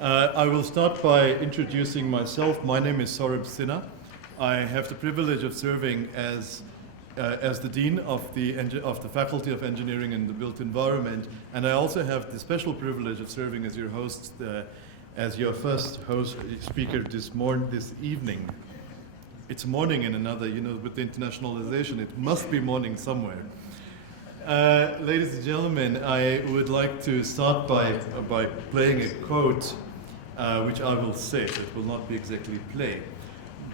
I will start by introducing myself. My name is Saurabh Sinha. I have the privilege of serving as the Dean of the Faculty of Engineering in the Built Environment, and I also have the special privilege of serving as your host, as your first speaker this evening. It's morning in another, with the internationalization, it must be morning somewhere. Ladies and gentlemen, I would like to start by playing a quote, which I will say. It will not be exactly play.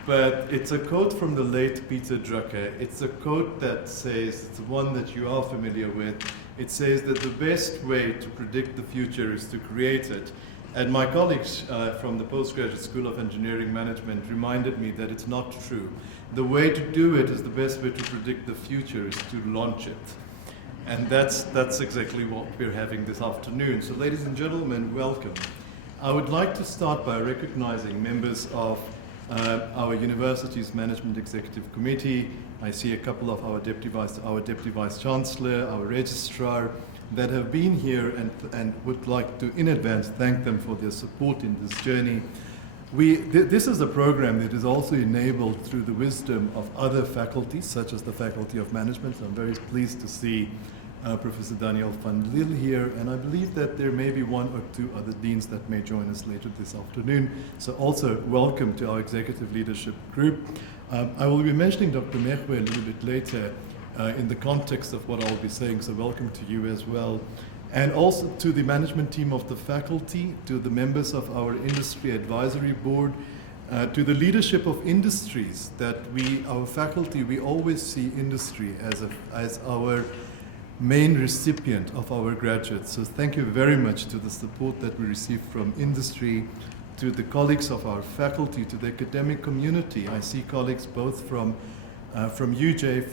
But it's a quote from the late Peter Drucker. It's a quote that says, it's one that you are familiar with. It says that the best way to predict the future is to create it. And my colleagues from the Postgraduate School of Engineering Management reminded me that it's not true. The way to do it is the best way to predict the future is to launch it. And that's exactly what we're having this afternoon. So ladies and gentlemen, welcome. I would like to start by recognizing members of our university's Management Executive Committee. I see a couple of our Deputy Vice Chancellor, our Registrar, that have been here and would like to, in advance, thank them for their support in this journey. This is a program that is also enabled through the wisdom of other faculties, such as the Faculty of Management. So I'm very pleased to see Professor Daniel van Lille here, and I believe that there may be one or two other deans that may join us later this afternoon. So also welcome to our executive leadership group. I will be mentioning Dr. Mehwe a little bit later in the context of what I'll be saying, so welcome to you as well. And also to the management team of the faculty, to the members of our industry advisory board, to the leadership of industries that our faculty, we always see industry as our main recipient of our graduates. So thank you very much to the support that we receive from industry, to the colleagues of our faculty, to the academic community. I see colleagues both from UJ,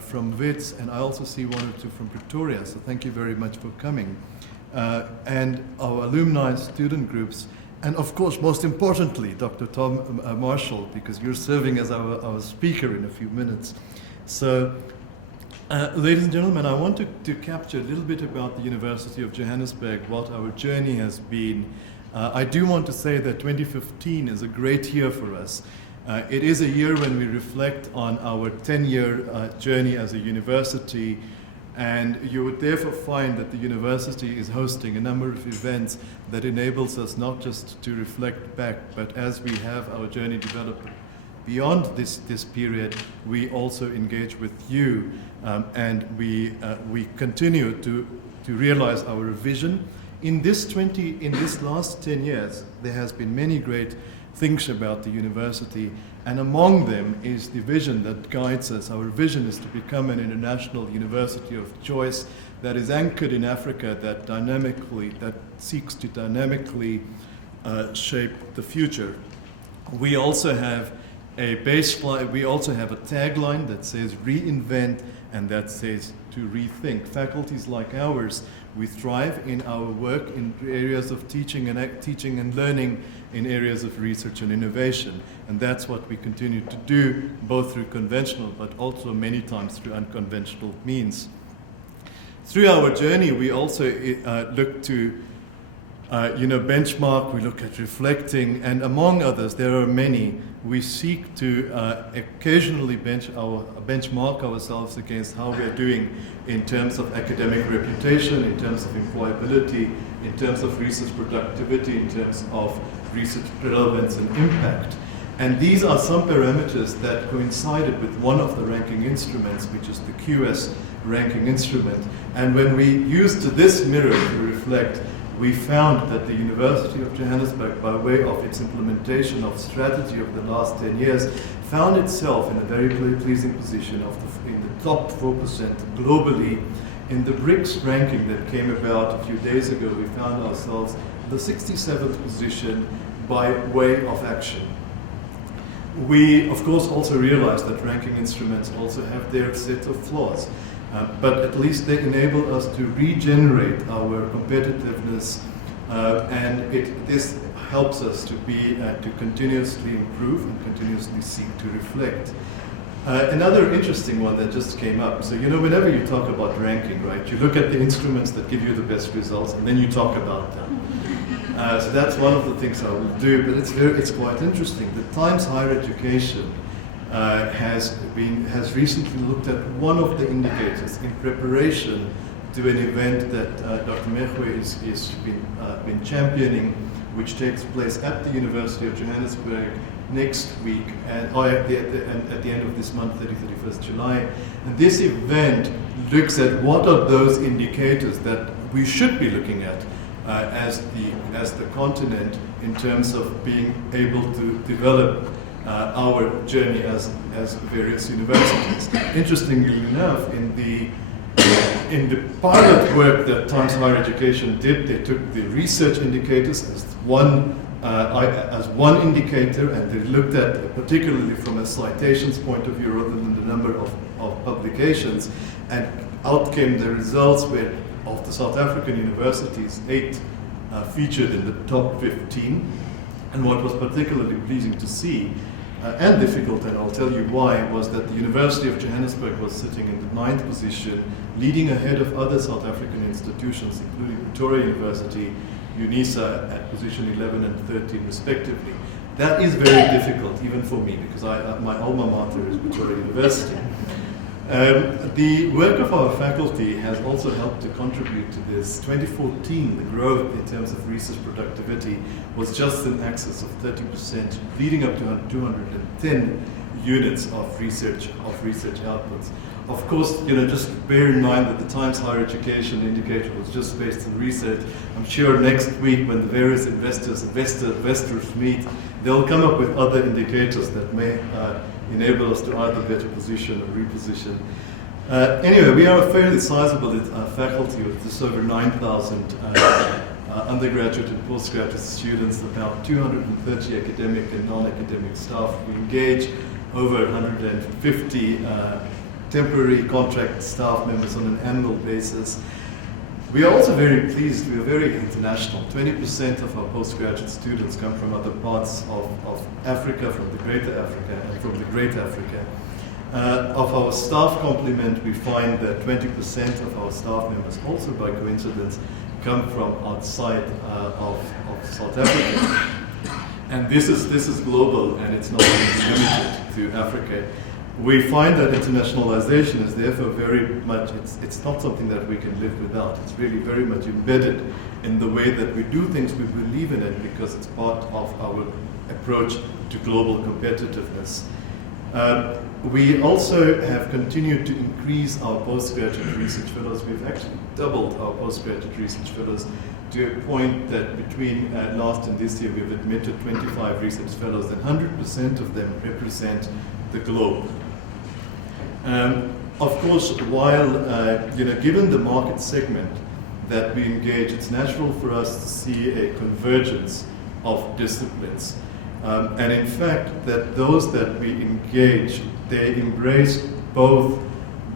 from WITS, and I also see one or two from Pretoria, so thank you very much for coming. And our alumni student groups, and of course, most importantly, Dr. Tom Marshall, because you're serving as our speaker in a few minutes. So, ladies and gentlemen, I wanted to capture a little bit about the University of Johannesburg, what our journey has been. I do want to say that 2015 is a great year for us. It is a year when we reflect on our 10-year journey as a university, and you would therefore find that the university is hosting a number of events that enables us not just to reflect back, but as we have our journey develop beyond this period, we also engage with you, and we continue to realize our vision. In this last 10 years, there has been many great things about the university, and among them is the vision that guides us. Our vision is to become an international university of choice that is anchored in Africa, that seeks to dynamically shape the future. We also have a baseline, we also have a tagline that says reinvent and that says to rethink. Faculties like ours, we thrive in our work in areas of teaching and learning, in areas of research and innovation. And that's what we continue to do, both through conventional, but also many times through unconventional means. Through our journey, we also look to benchmark, we look at reflecting, and among others, there are many. We seek to occasionally benchmark ourselves against how we are doing in terms of academic reputation, in terms of employability, in terms of research productivity, in terms of research relevance and impact. And these are some parameters that coincided with one of the ranking instruments, which is the QS ranking instrument. And when we used this mirror to reflect, we found that the University of Johannesburg, by way of its implementation of strategy of the last 10 years, found itself in a very pleasing position in the top 4% globally. In the BRICS ranking that came about a few days ago, we found ourselves in the 67th position by way of action. We, of course, also realize that ranking instruments also have their set of flaws. But at least they enable us to regenerate our competitiveness, and this helps us to continuously improve and continuously seek to reflect. Another interesting one that just came up. So, whenever you talk about ranking, right, you look at the instruments that give you the best results, and then you talk about them. So that's one of the things I will do, but it's quite interesting. The Times Higher Education has recently looked at one of the indicators in preparation to an event that Dr. Mechwe is been championing, which takes place at the University of Johannesburg next week, at the end of this month, 31st July. And this event looks at what are those indicators that we should be looking at as the continent in terms of being able to develop our journey as various universities. Interestingly enough, in the pilot work that Times Higher Education did, they took the research indicators as one indicator, and they looked at, particularly from a citations point of view rather than the number of publications, and out came the results where of the South African universities, 8 featured in the top 15. And what was particularly pleasing to see, and difficult, and I'll tell you why, was that the University of Johannesburg was sitting in the 9th position, leading ahead of other South African institutions, including Pretoria University, UNISA at position 11 and 13 respectively. That is very difficult, even for me, because my alma mater is Pretoria University. The work of our faculty has also helped to contribute to this. 2014, the growth in terms of research productivity was just in excess of 30%, leading up to 210 units of research outputs. Of course, just bear in mind that the Times Higher Education indicator was just based on research. I'm sure next week, when the various investors meet, they'll come up with other indicators that may enable us to either better position or reposition. Anyway, we are a fairly sizable faculty with just over 9,000 undergraduate and postgraduate students, about 230 academic and non-academic staff. We engage over 150 temporary contract staff members on an annual basis. We are also very pleased, we are very international. 20% of our postgraduate students come from other parts of Africa, from the Greater Africa, and from the Great Africa. Of our staff complement, we find that 20% of our staff members, also by coincidence, come from outside of South Africa. And this is global, and it's not limited to Africa. We find that internationalization is therefore very much, it's not something that we can live without. It's really very much embedded in the way that we do things. We believe in it because it's part of our approach to global competitiveness. We also have continued to increase our postgraduate research fellows. We've actually doubled our postgraduate research fellows to a point that between last and this year we've admitted 25 research fellows, and 100% of them represent the globe. Of course, while given the market segment that we engage, it's natural for us to see a convergence of disciplines. And in fact, that those that we engage, they embrace both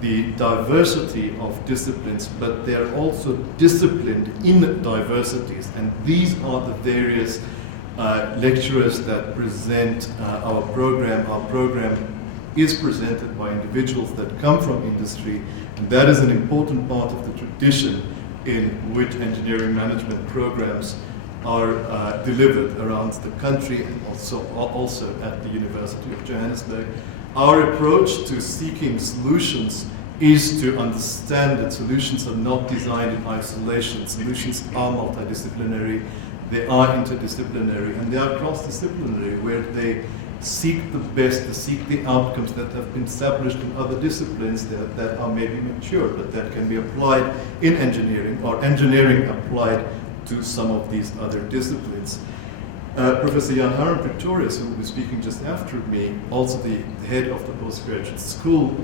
the diversity of disciplines, but they're also disciplined in diversities. And these are the various lecturers that present our program. Our program is presented by individuals that come from industry, and that is an important part of the tradition in which engineering management programs are delivered around the country, and also at the University of Johannesburg. Our approach to seeking solutions is to understand that solutions are not designed in isolation. Solutions are multidisciplinary, they are interdisciplinary, and they are cross-disciplinary, where they seek the best, they seek the outcomes that have been established in other disciplines that are maybe mature, but that can be applied in engineering, or engineering applied to some of these other disciplines. Professor Jan Harren Pretorius, who will be speaking just after me, also the head of the postgraduate school,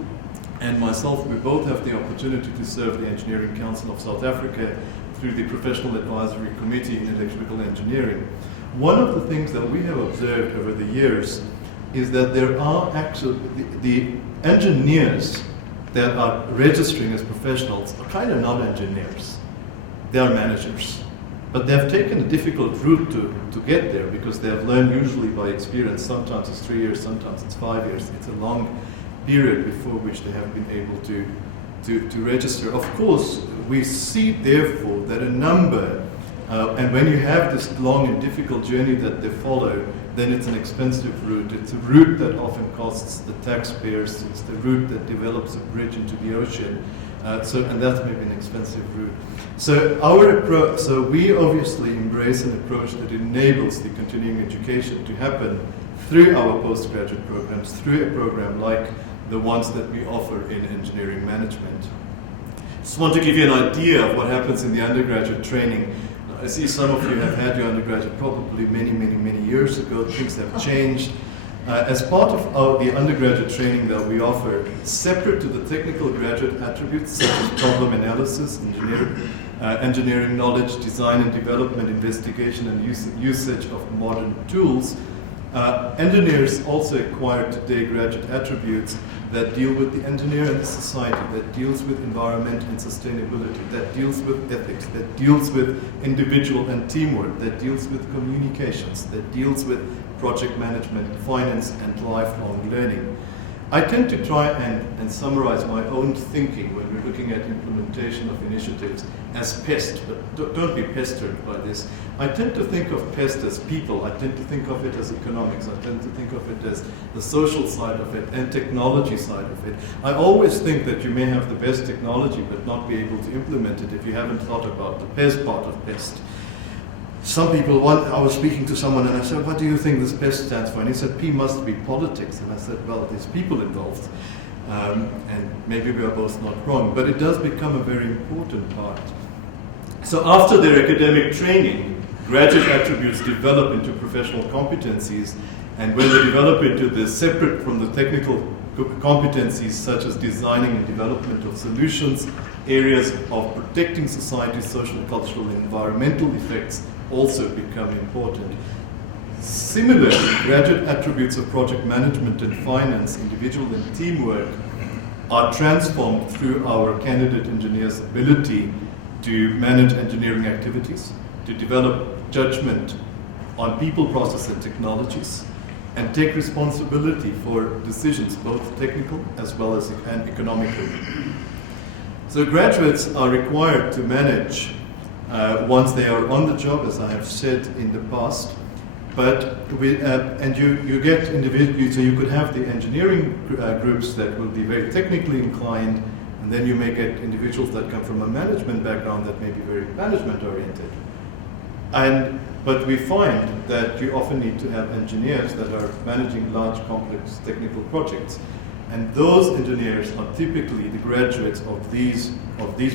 and myself, we both have the opportunity to serve the Engineering Council of South Africa through the Professional Advisory Committee in Electrical Engineering. One of the things that we have observed over the years is that there are actually, the engineers that are registering as professionals are kind of not engineers. They are managers. But they have taken a difficult route to get there, because they have learned usually by experience. Sometimes it's 3 years, sometimes it's 5 years. It's a long period before which they have been able to register. Of course, we see therefore that a number And when you have this long and difficult journey that they follow, then it's an expensive route. It's a route that often costs the taxpayers. It's the route that develops a bridge into the ocean. And that's maybe an expensive route. So we obviously embrace an approach that enables the continuing education to happen through our postgraduate programs, through a program like the ones that we offer in engineering management. Just want to give you an idea of what happens in the undergraduate training. I see some of you have had your undergraduate probably many years ago. Things have changed. As part of the undergraduate training that we offer, separate to the technical graduate attributes such as problem analysis, engineering knowledge, design and development, investigation and usage of modern tools, engineers also acquire today graduate attributes that deal with the engineer and the society, that deals with environment and sustainability, that deals with ethics, that deals with individual and teamwork, that deals with communications, that deals with project management, finance, and lifelong learning. I tend to try and summarize my own thinking when we're looking at implementation of initiatives as PEST, but don't be pestered by this. I tend to think of PEST as people. I tend to think of it as economics. I tend to think of it as the social side of it and technology side of it. I always think that you may have the best technology but not be able to implement it if you haven't thought about the PEST part of PEST. Some people, I was speaking to someone and I said, what do you think this PEST stands for? And he said, P must be politics. And I said, well, there's people involved. And maybe we are both not wrong, but it does become a very important part. So after their academic training, graduate attributes develop into professional competencies. And when they develop into this, separate from the technical competencies such as designing and development of solutions, areas of protecting society's social, cultural, and environmental effects also become important. Similarly, graduate attributes of project management and finance, individual and teamwork, are transformed through our candidate engineers' ability to manage engineering activities, to develop judgment on people, process, and technologies, and take responsibility for decisions, both technical as well as economical. So graduates are required to manage once they are on the job, as I have said in the past. But you get individuals, so you could have the engineering groups that will be very technically inclined, and then you may get individuals that come from a management background that may be very management oriented. But we find that you often need to have engineers that are managing large, complex technical projects. And those engineers are typically the graduates of these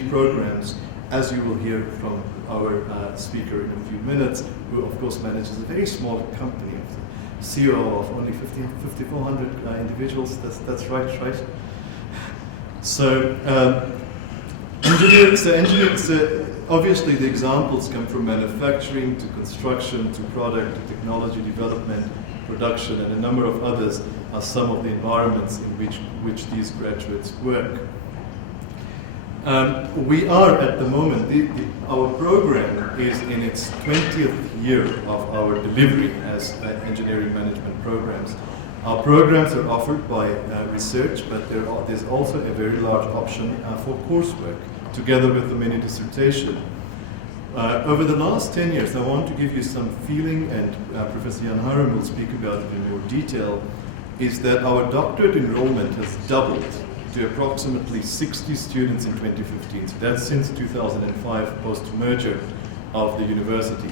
programs, as you will hear from our speaker in a few minutes, who of course manages a very small company, the CEO of only 5,400 individuals. That's right. So engineers, obviously the examples come from manufacturing to construction to product to technology development, production, and a number of others are some of the environments in which these graduates work. We are at the moment, our program is in its 20th year of our delivery as engineering management programs. Our programs are offered by research, but there's also a very large option for coursework, together with the mini dissertation. Over the last 10 years, I want to give you some feeling, and Professor Jan Harum will speak about it in more detail, is that our doctorate enrollment has doubled to approximately 60 students in 2015. So that's since 2005, post-merger of the university.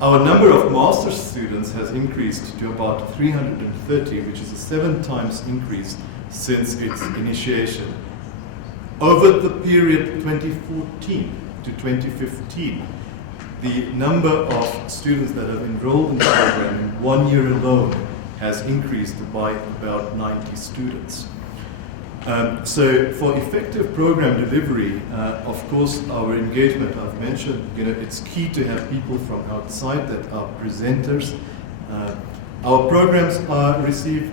Our number of master's students has increased to about 330, which is a 7 times increase since its initiation. Over the period 2014 to 2015, the number of students that have enrolled in the program in 1 year alone has increased by about 90 students. So for effective program delivery, of course, our engagement, I've mentioned, it's key to have people from outside that are presenters. Our programs receive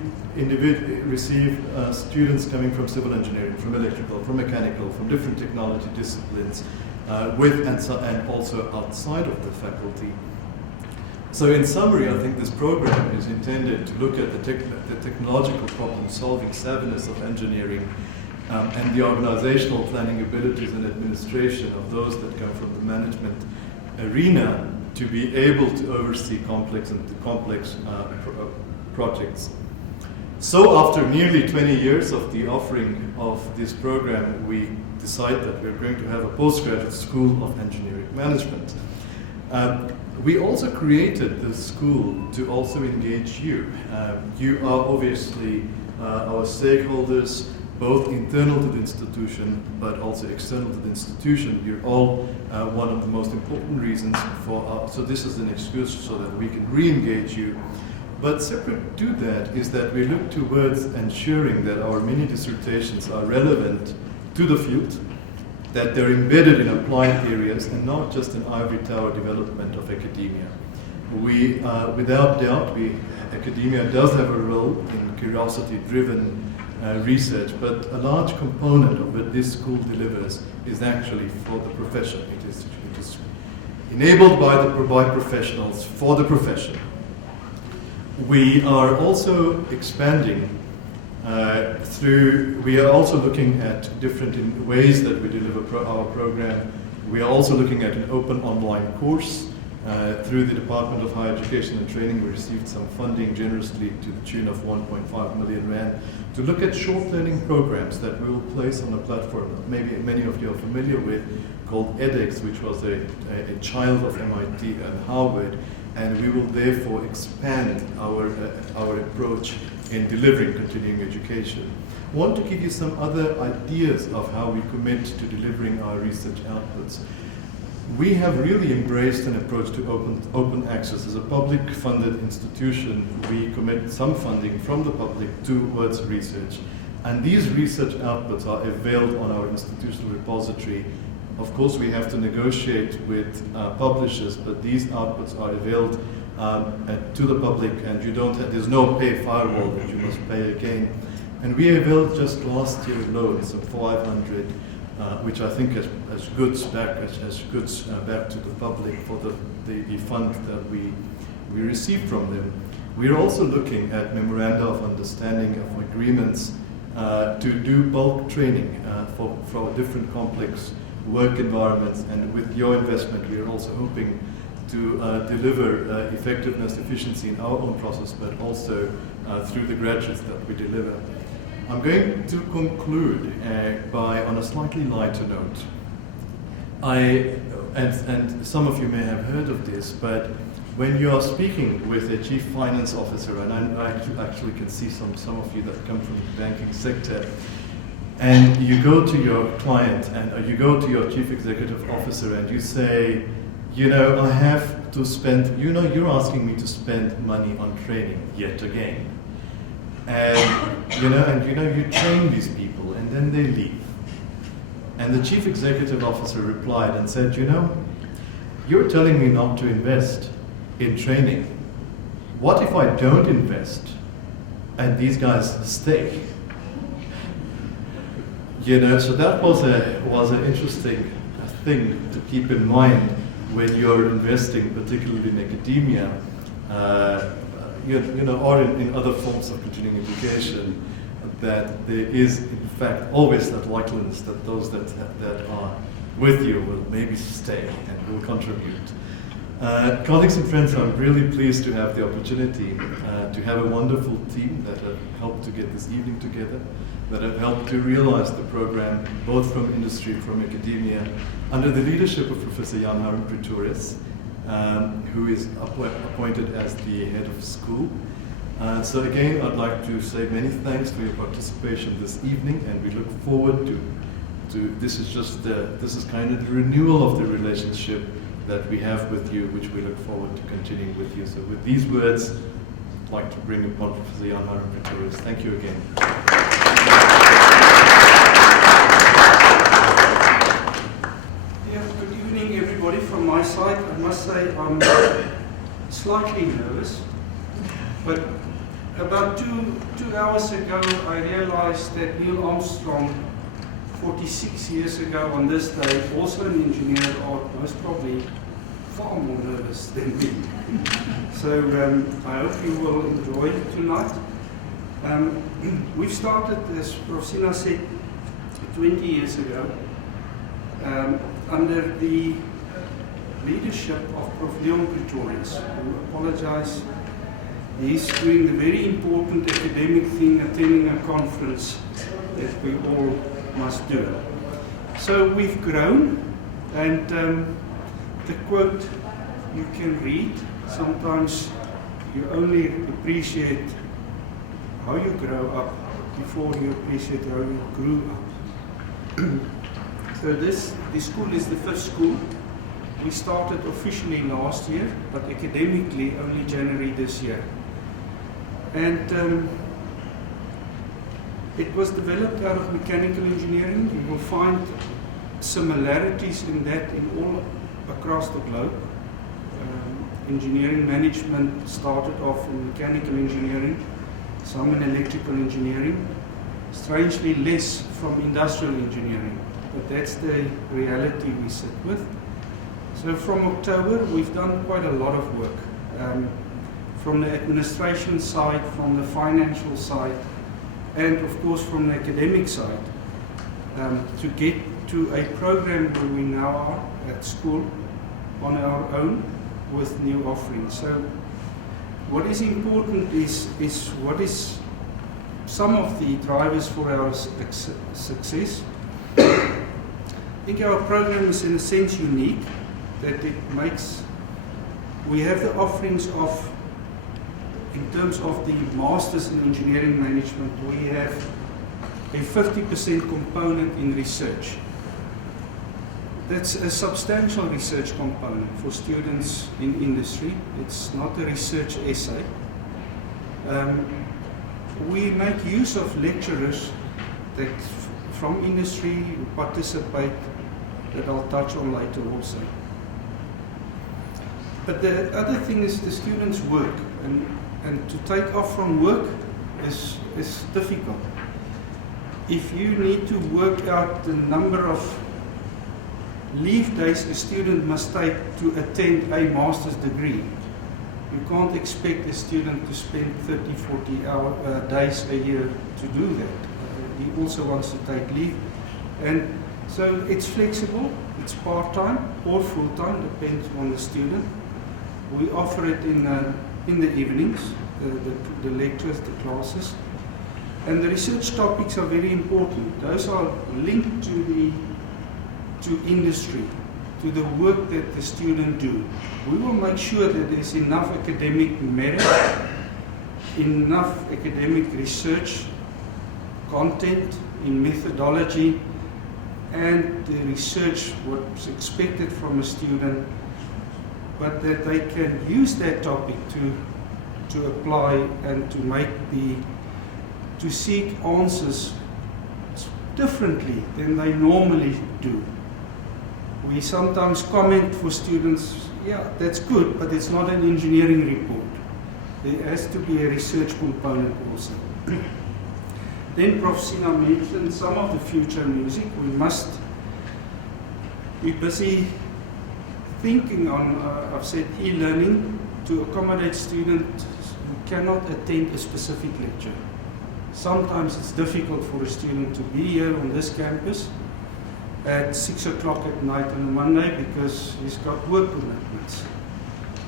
students coming from civil engineering, from electrical, from mechanical, from different technology disciplines, and also outside of the faculty. So in summary, I think this program is intended to look at the technological problem-solving savviness of engineering and the organizational planning abilities and administration of those that come from the management arena to be able to oversee complex projects. So after nearly 20 years of the offering of this program, we decided that we're going to have a postgraduate school of engineering management. We also created the school to also engage you. You are obviously our stakeholders, both internal to the institution, but also external to the institution. You're all one of the most important reasons for so this is an excuse so that we can re-engage you. But separate to that is that we look towards ensuring that our mini dissertations are relevant to the field, that they're embedded in applied areas and not just an ivory tower development of academia. We, without doubt, academia does have a role in curiosity-driven research, but a large component of what this school delivers is actually for the profession. It is enabled by professionals for the profession. We are also expanding we are also looking at different ways that we deliver our program. We are also looking at an open online course. Through the Department of Higher Education and Training, we received some funding generously to the tune of 1.5 million rand to look at short learning programs that we will place on a platform that maybe many of you are familiar with, called edX, which was a child of MIT and Harvard, and we will therefore expand our approach in delivering continuing education. I want to give you some other ideas of how we commit to delivering our research outputs. We have really embraced an approach to open access. As a public funded institution, we commit some funding from the public towards research. And these research outputs are availed on our institutional repository. Of course, we have to negotiate with publishers, but these outputs are availed to the public, and there's no pay firewall that you must pay again. And we availed just last year alone some 500, which I think as goods back to the public for the fund that we received from them. We're also looking at memoranda of understanding of agreements to do bulk training for different complex work environments, and with your investment we are also hoping to deliver effectiveness, efficiency in our own process, but also through the graduates that we deliver. I'm going to conclude on a slightly lighter note. And some of you may have heard of this, but when you are speaking with a chief finance officer, and I actually can see some of you that come from the banking sector, and you go to your client and you go to your chief executive officer and you say, I have to spend, you're asking me to spend money on training yet again. And you train these people and then they leave. And the chief executive officer replied and said, you're telling me not to invest in training. What if I don't invest and these guys stay? So that was an interesting thing to keep in mind when you're investing, particularly in academia, or in other forms of continuing education, that there is, in fact, always that likeliness that those that are with you will maybe stay and will contribute. Colleagues and friends, I'm really pleased to have the opportunity to have a wonderful team that have helped to get this evening together, that have helped to realize the program, both from industry, from academia, under the leadership of Professor Jan Harm Pretorius, who is appointed as the head of school. So again, I'd like to say many thanks for your participation this evening, and we look forward to this is kind of the renewal of the relationship that we have with you, which we look forward to continuing with you. So with these words, I'd like to bring upon Professor Jan Harm Pretorius. Thank you again. Good evening, everybody. From my side, I must say I'm slightly nervous, but about two hours ago, I realized that Neil Armstrong, 46 years ago on this day, also an engineer at art, most probably far more nervous than me. So I hope you will enjoy tonight. We've started, as Rosina said, 20 years ago, under the leadership of Prof. Leon Pretorius, who apologize. He's doing the very important academic thing, attending a conference that we all must do. So we've grown, and the quote you can read. Sometimes you only appreciate how you grow up before you appreciate how you grew up. So this school is the fifth school. We started officially last year, but academically only January this year. And it was developed out of mechanical engineering. You will find similarities in that in all across the globe. Engineering management started off in mechanical engineering, some in electrical engineering, strangely less from industrial engineering, but that's the reality we sit with. So from October, we've done quite a lot of work, from the administration side, from the financial side, and of course from the academic side, to get to a program where we now are at school on our own with new offerings. So what is important is what is some of the drivers for our success. I think our program is in a sense unique, that it makes, we have the offerings of, in terms of the Masters in Engineering Management, we have a 50% component in research. That's a substantial research component for students in industry. It's not a research essay. We make use of lecturers that from industry who participate, that I'll touch on later also. But the other thing is the students work, and to take off from work is difficult. If you need to work out the number of leave days a student must take to attend a master's degree, you can't expect a student to spend 30, 40 days a year to do that. He also wants to take leave. And so it's flexible, it's part-time or full-time, depends on the student. We offer it in the evenings, the lectures, the classes. And the research topics are very important. Those are linked to industry, to the work that the student do. We will make sure that there's enough academic merit, enough academic research, content in methodology, and the research, what's expected from a student, but that they can use that topic to apply and to seek answers differently than they normally do. We sometimes comment for students, yeah, that's good, but it's not an engineering report. There has to be a research component also. Then Prof. Sina mentioned some of the future music. We must be busy thinking on, I've said, e-learning to accommodate students who cannot attend a specific lecture. Sometimes it's difficult for a student to be here on this campus at 6 o'clock at night on a Monday because he's got work commitments.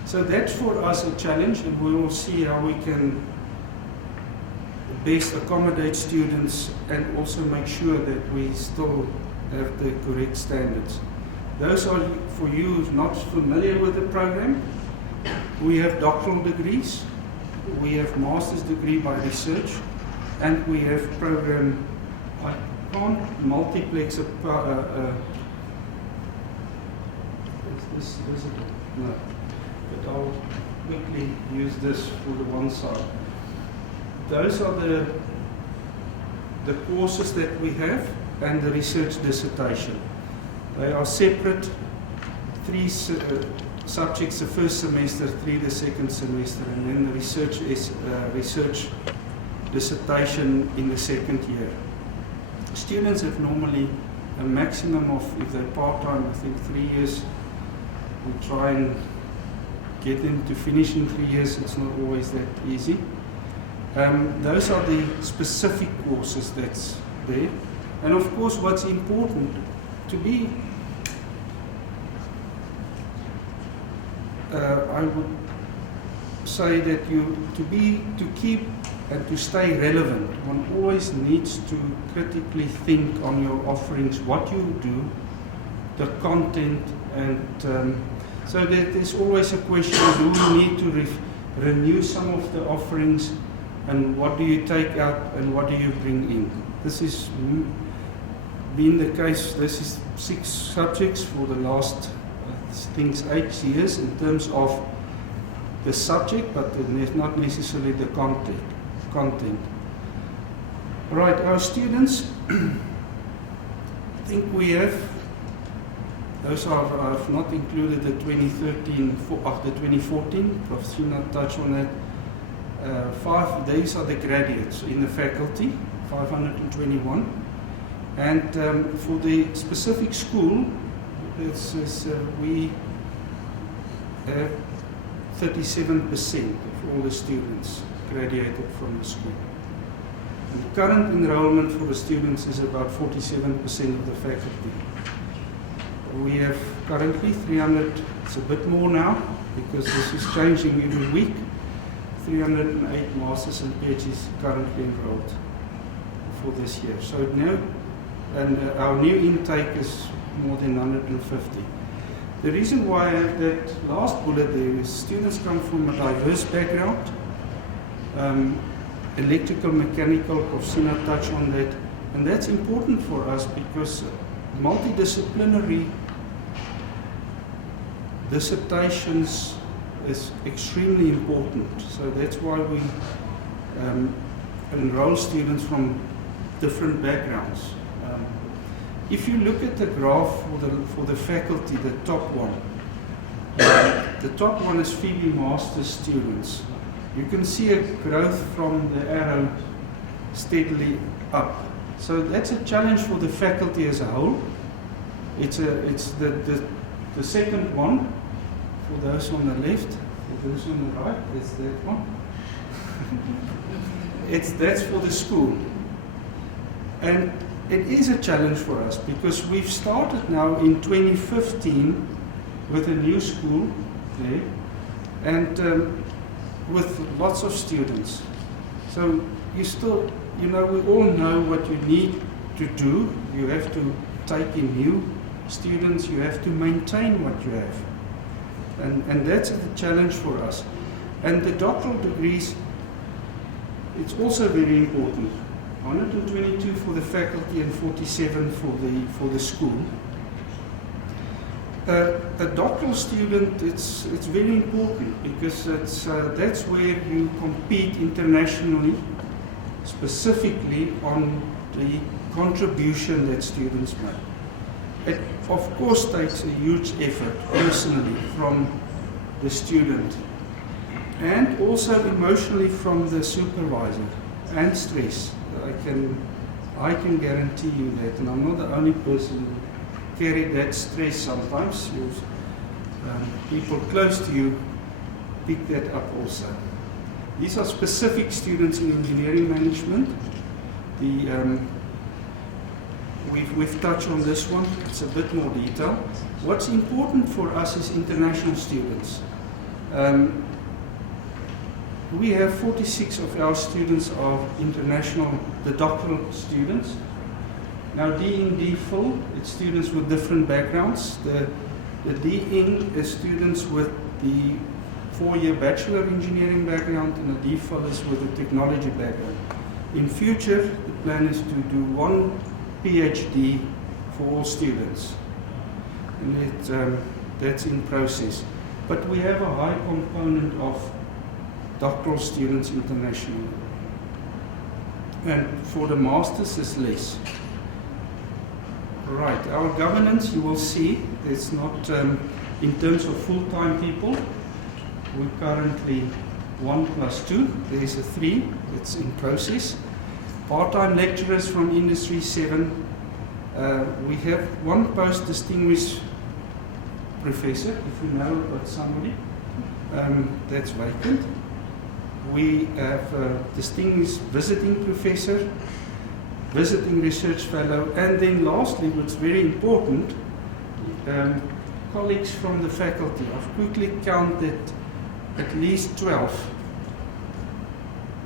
So that's for us a challenge, and we will see how we can best accommodate students and also make sure that we still have the correct standards. Those are for you who's not familiar with the program. We have doctoral degrees, we have master's degree by research, and we have program, I can't multiplex is this visible? No. But I'll quickly use this for the one side. Those are the courses that we have and the research dissertation. They are separate, 3 subjects the first semester, 3 the second semester, and then the research is research dissertation in the second year. Students have normally a maximum of, if they're part-time, I think 3 years. We try and get them to finish in 3 years. It's not always that easy. Those are the specific courses that's there. And of course, what's important to be I would say that to keep and to stay relevant, one always needs to critically think on your offerings, what you do, the content, and so that there's always a question: do we need to renew some of the offerings, and what do you take out and what do you bring in? This is been the case. This is 6 subjects for the last, I think, 8 years in terms of the subject, but not necessarily the content. Right, our students, I think we have, those are, I've not included the 2013, the 2014, Prof. Sina touched on that. These are the graduates in the faculty, 521. And for the specific school, we have 37% of all the students graduated from the school. And the current enrollment for the students is about 47% of the faculty. We have currently 300, it's a bit more now because this is changing every week, 308 masters and PhDs currently enrolled for this year. So now, and our new intake is more than 150. The reason why I have that last bullet there is students come from a diverse background, electrical, mechanical, Prof. Sina touched on that, and that's important for us because multidisciplinary dissertations is extremely important. So that's why we enroll students from different backgrounds. If you look at the graph for the faculty, the top one, the top one is Phoebe Master's students. You can see a growth from the arrow steadily up. So that's a challenge for the faculty as a whole. It's the second one, for those on the left, for those on the right, that's that one. That's for the school. And it is a challenge for us because we've started now in 2015 with a new school there and with lots of students. So you still, we all know what you need to do. You have to take in new students, you have to maintain what you have. And that's a challenge for us. And the doctoral degrees, it's also very important. 122 for the faculty and 47 for the school. A doctoral student, it's very important because that's where you compete internationally, specifically on the contribution that students make. It of course takes a huge effort personally from the student and also emotionally from the supervisor and stress. I can guarantee you that, and I'm not the only person who carry that stress sometimes. People close to you pick that up also. These are specific students in engineering management. We've touched on this one. It's a bit more detail. What's important for us is international students. We have 46 of our students are international, the doctoral students. Now D-Ing, D-Phil, it's students with different backgrounds. The D-Ing is students with the 4-year bachelor engineering background, and the D-Phil is with a technology background. In future, the plan is to do 1 PhD for all students. And that's in process. But we have a high component of doctoral students internationally. And for the masters is less. Right, our governance, you will see, it's not, in terms of full-time people, we're currently 1 + 2, there is a 3, it's in process. Part-time lecturers from industry, 7. We have 1 post-distinguished professor, if you know about somebody, that's vacant. We have a distinguished visiting professor, visiting research fellow, and then lastly, what's very important, colleagues from the faculty. I've quickly counted at least 12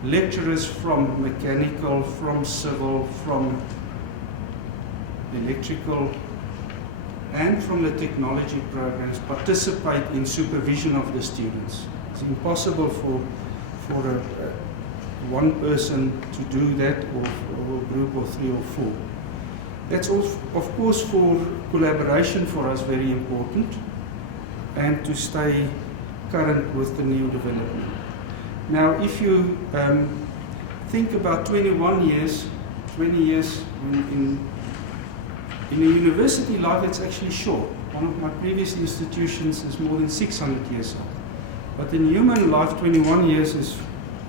lecturers from mechanical, from civil, from electrical, and from the technology programs participate in supervision of the students. It's impossible for one person to do that, or a group of 3 or 4. That's also, of course, for collaboration for us very important, and to stay current with the new development. Now, if you think about 20 years in a university life, it's actually short. One of my previous institutions is more than 600 years old. But in human life, 21 years is,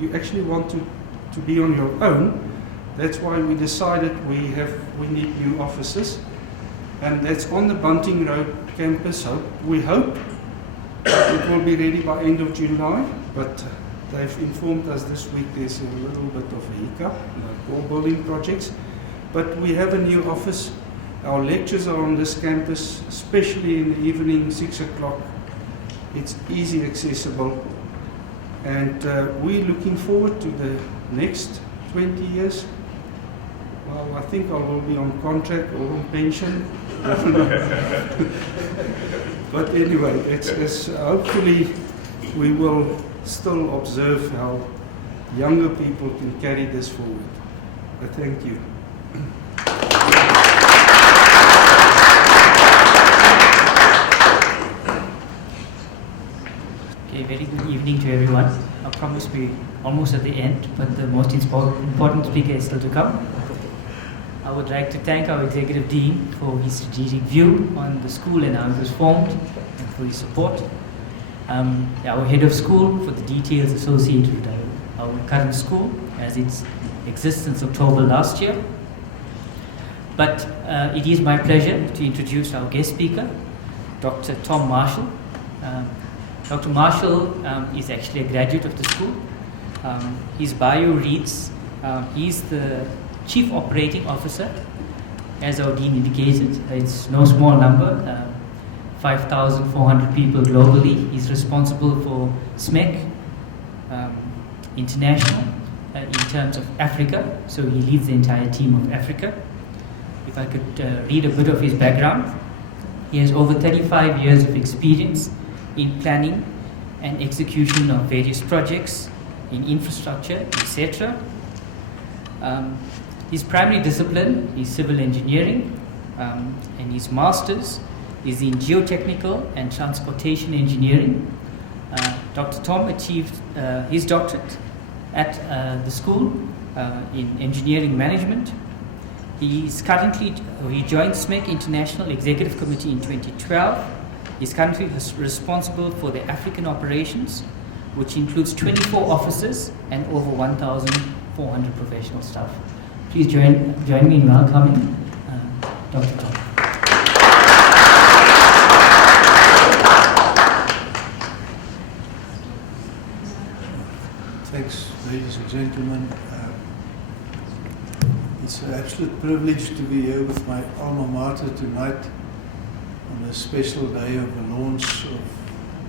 you actually want to be on your own. That's why we decided we need new offices. And that's on the Bunting Road campus. We hope it will be ready by end of July, but they've informed us this week there's a little bit of a hiccup, like all building projects. But we have a new office. Our lectures are on this campus, especially in the evening, 6 o'clock. It's easy accessible. And we're looking forward to the next 20 years. Well, I think I will be on contract or on pension. But anyway, it's hopefully we will still observe how younger people can carry this forward. But thank you. Okay, very good evening to everyone. I promise we're almost at the end, but the most important speaker is still to come. I would like to thank our Executive Dean for his strategic view on the school and how it was formed, and for his support. Our head of school for the details associated with our current school, as it exists since October last year. But it is my pleasure to introduce our guest speaker, Dr. Tom Marshall. Dr. Marshall is actually a graduate of the school. His bio reads, he's the Chief Operating Officer, as our Dean indicated. It's no small number, 5,400 people globally. He's responsible for SMEC International in terms of Africa, so he leads the entire team of Africa. If I could read a bit of his background, he has over 35 years of experience in planning and execution of various projects in infrastructure, etc. His primary discipline is civil engineering, and his master's is in geotechnical and transportation engineering. Dr. Tom achieved his doctorate at the school in engineering management. He joined SMEC International Executive Committee in 2012. He's currently responsible for the African operations, which includes 24 offices and over 1,400 professional staff. Please join me in welcoming Dr. Tom. Thanks, ladies and gentlemen. It's an absolute privilege to be here with my alma mater tonight on a special day of the launch of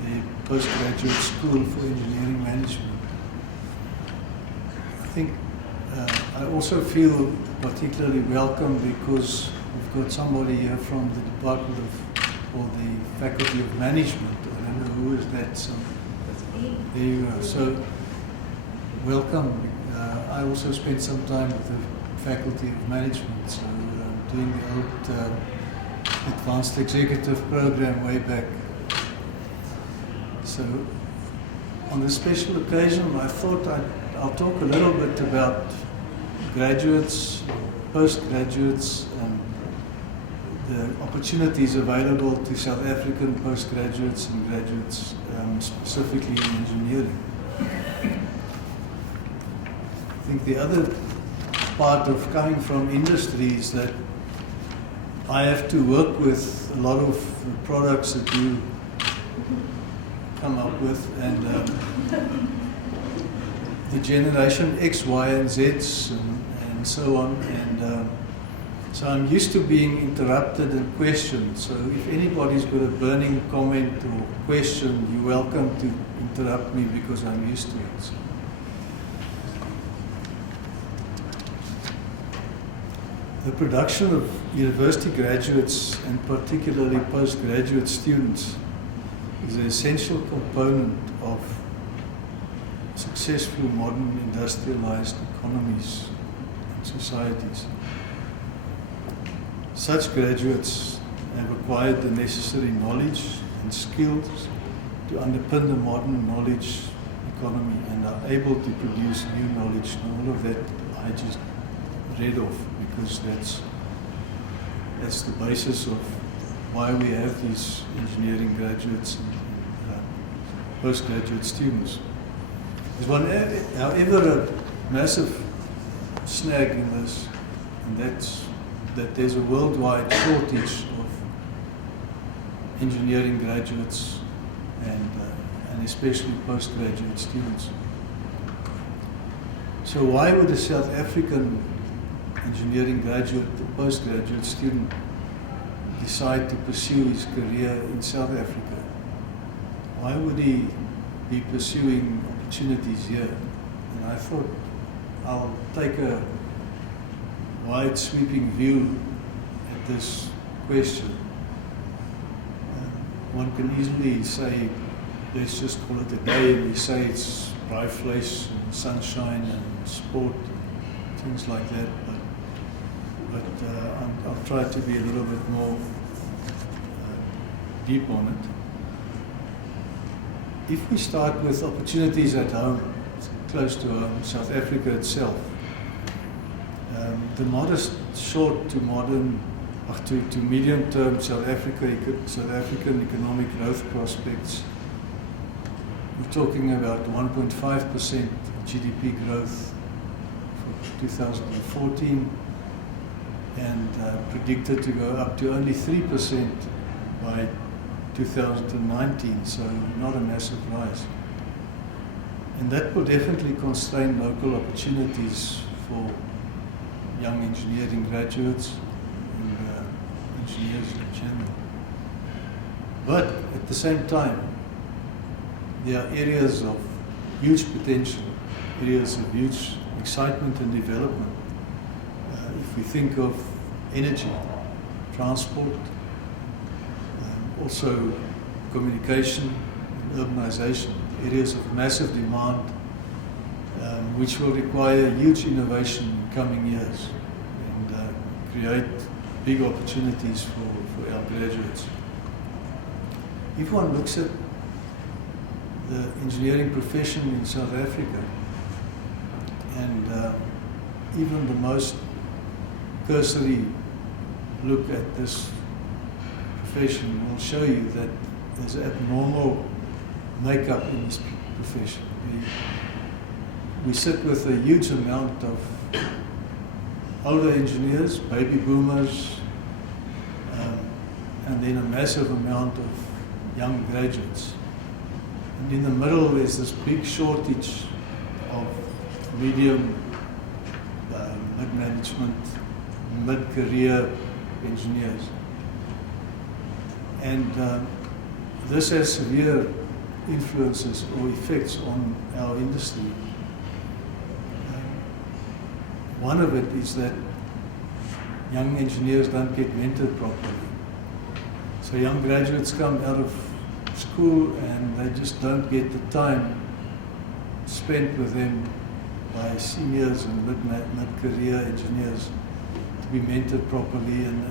the postgraduate school for engineering management. I think I also feel particularly welcome because we've got somebody here from the Department of, or the Faculty of Management. I don't know who is that, so there you go. So welcome. I also spent some time with the Faculty of Management, so doing the old Advanced Executive Program way back. So on this special occasion, I thought I'll talk a little bit about graduates, postgraduates, and the opportunities available to South African postgraduates and graduates, specifically in engineering. I think the other part of coming from industry is that I have to work with a lot of the products that you come up with, and the generation X, Y, and Zs, and so on. And So I'm used to being interrupted and questioned. So if anybody's got a burning comment or question, you're welcome to interrupt me because I'm used to it. So. The production of university graduates and particularly postgraduate students is an essential component of successful modern industrialized economies and societies. Such graduates have acquired the necessary knowledge and skills to underpin the modern knowledge economy and are able to produce new knowledge. And all of that I just read off because that's the basis of why we have these engineering graduates and postgraduate students. There's however, a massive snag in this, and that's that there's a worldwide shortage of engineering graduates and especially postgraduate students. So why would a South African engineering graduate or postgraduate student decide to pursue his career in South Africa? Why would he be pursuing opportunities here? And I thought I'll take a wide sweeping view at this question. One can easily say, let's just call it a day, and we say it's braaivleis and sunshine and sport and things like that, but I'll try to be a little bit more deep on it. If we start with opportunities at home, close to home, South Africa itself, the modest short to medium-term South African economic growth prospects, we're talking about 1.5% GDP growth for 2014 and predicted to go up to only 3% by 2019, so not a massive rise. And that will definitely constrain local opportunities for young engineering graduates and engineers in general. But at the same time, there are areas of huge potential, areas of huge excitement and development. If we think of energy, transport, also communication and urbanization, areas of massive demand, which will require huge innovation in coming years and create big opportunities for our graduates. If one looks at the engineering profession in South Africa, and even the most cursory look at this profession will show you that there's abnormal makeup in this profession. We sit with a huge amount of older engineers, baby boomers, and then a massive amount of young graduates. And in the middle, there's this big shortage of medium, mid-management, mid-career engineers. And this has severe influences or effects on our industry. One of it is that young engineers don't get mentored properly. So young graduates come out of school and they just don't get the time spent with them by seniors and mid-career engineers to be mentored properly, and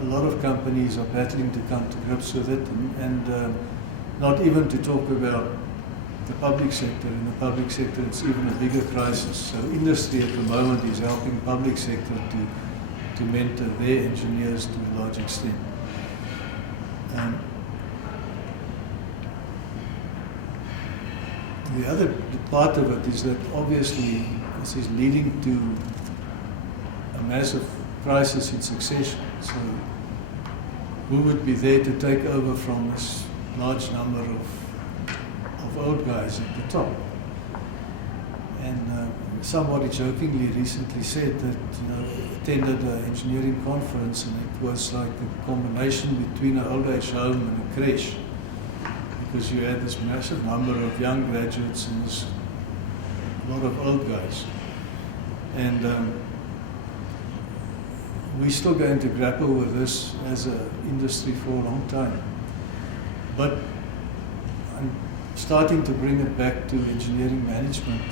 a lot of companies are battling to come to grips with it, and not even to talk about the public sector. In the public sector, it's even a bigger crisis. So industry at the moment is helping public sector to mentor their engineers to a large extent. The other part of it is that obviously this is leading to a massive crisis in succession. So who would be there to take over from this large number of old guys at the top? And somebody jokingly recently said that, attended an engineering conference and it was like a combination between an old age home and a creche, because you had this massive number of young graduates and this a lot of old guys. And we're still going to grapple with this as an industry for a long time. But I'm starting to bring it back to engineering management,